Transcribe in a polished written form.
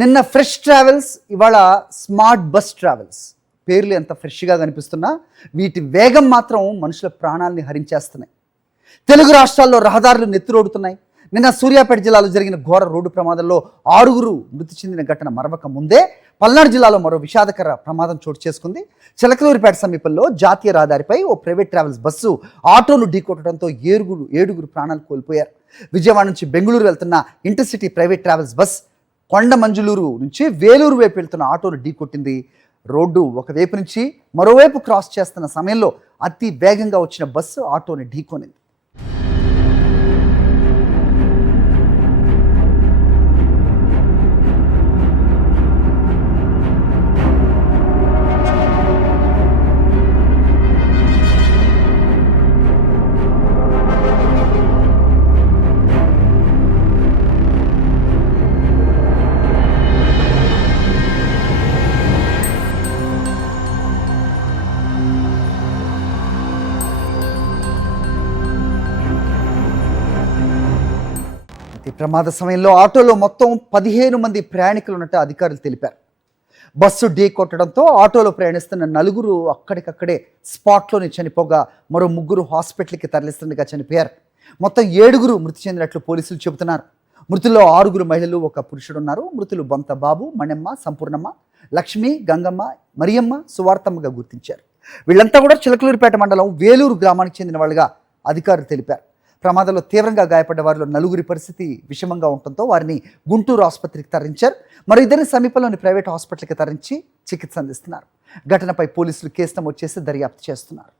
నిన్న fresh travels, ఇవాళ smart bus travels. పేర్లు ఎంత ఫ్రెష్గా కనిపిస్తున్నా వీటి వేగం మాత్రం మనుషుల ప్రాణాలని హరించేస్తున్నాయి. తెలుగు రాష్ట్రాల్లో రహదారులు నెత్తురోడుతున్నాయి. నిన్న సూర్యాపేట జిల్లాలో జరిగిన ఘోర రోడ్డు ప్రమాదంలో 6 మృతి చెందిన ఘటన మరవక ముందే పల్నాడు జిల్లాలో మరో విషాదకర ప్రమాదం చోటు చేసుకుంది. చిలకలూరిపేట సమీపంలో జాతీయ రహదారిపై ఓ ప్రైవేట్ ట్రావెల్స్ బస్సు ఆటోను ఢీకొట్టడంతో ఏడుగురు ప్రాణాలు కోల్పోయారు. విజయవాడ నుంచి బెంగళూరు వెళ్తున్న intercity private travels bus Kondamanjuluru నుంచి వేలూరు వైపు వెళ్తున్న ఆటోను ఢీకొట్టింది. రోడ్డు ఒకవైపు నుంచి మరోవైపు క్రాస్ చేస్తున్న సమయంలో అతి వేగంగా వచ్చిన బస్సు ఆటోని ఢీకొనింది. ఈ ప్రమాద సమయంలో ఆటోలో మొత్తం 15 మంది ప్రయాణికులు ఉన్నట్టు అధికారులు తెలిపారు. బస్సు ఢీ కొట్టడంతో ఆటోలో ప్రయాణిస్తున్న 4 అక్కడికక్కడే స్పాట్లోనే చనిపోగా మరో 3 హాస్పిటల్కి తరలిస్తుండగా చనిపోయారు. మొత్తం 7 మృతి చెందినట్లు పోలీసులు చెబుతున్నారు. మృతుల్లో 6 మహిళలు, 1 పురుషుడు ఉన్నారు. మృతులు బొంత బాబు, మణెమ్మ, సంపూర్ణమ్మ, లక్ష్మి, గంగమ్మ, మరియమ్మ, సువార్తమ్మగా గుర్తించారు. వీళ్ళంతా కూడా చిలకలూరిపేట మండలం వేలూరు గ్రామానికి చెందిన వాళ్ళుగా అధికారులు తెలిపారు. ప్రమాదంలో తీవ్రంగా గాయపడ్డ వారిలో 4 పరిస్థితి విషమంగా ఉండటంతో వారిని గుంటూరు ఆసుపత్రికి తరలించారు. మరో 2 సమీపంలోని ప్రైవేట్ హాస్పిటల్కి తరలించి చికిత్స అందిస్తున్నారు. ఘటనపై పోలీసులు కేసు నమోదు చేసి దర్యాప్తు చేస్తున్నారు.